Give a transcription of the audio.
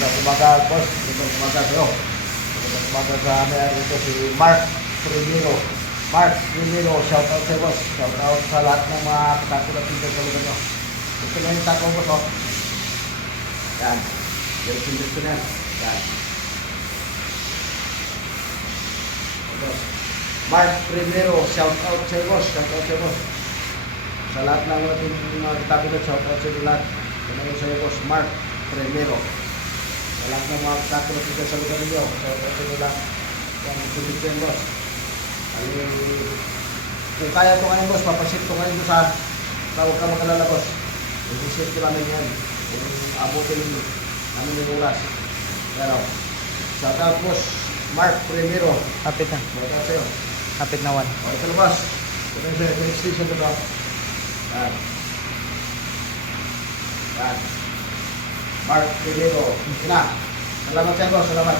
Magandang umaga, boss. Magandang umaga sa'yo. Magandang umaga sa amin. Ito si Mark Primero. Mark Primero, shout out sa'yo, boss. Shout out sa lahat ng mga katulad dito sa lugar nyo. Ito lang yung tako, boss, oh. Yan. Diretso na. Yan. Boss. Mark Primero, shout out sa'yo, boss. Shout out sa'yo, boss. Sa lahat ng mga katulad, shout out sa'yo lahat. Ito sa'yo, boss. Mark Primero. Sa lahat ng mga katulad dito sa lugar nyo. Shout out sa'yo lahat. Yan, sulit yan, boss. Kung kaya ito ngayon, boss, papasit ito ngayon sa huwag ka mag-alala, boss. I-visit ko namin yan. Kung abutin namin yung oras. Pero, shout out, boss. Mark Primero. Kapit na. Shout out sa'yo. Kapit na 1. O, ito na, boss. Ito na sa'yo. Ito yung station na ito. Yan. Yan. Mark Primero. Ito na. Salamat sa'yo, boss. Salamat.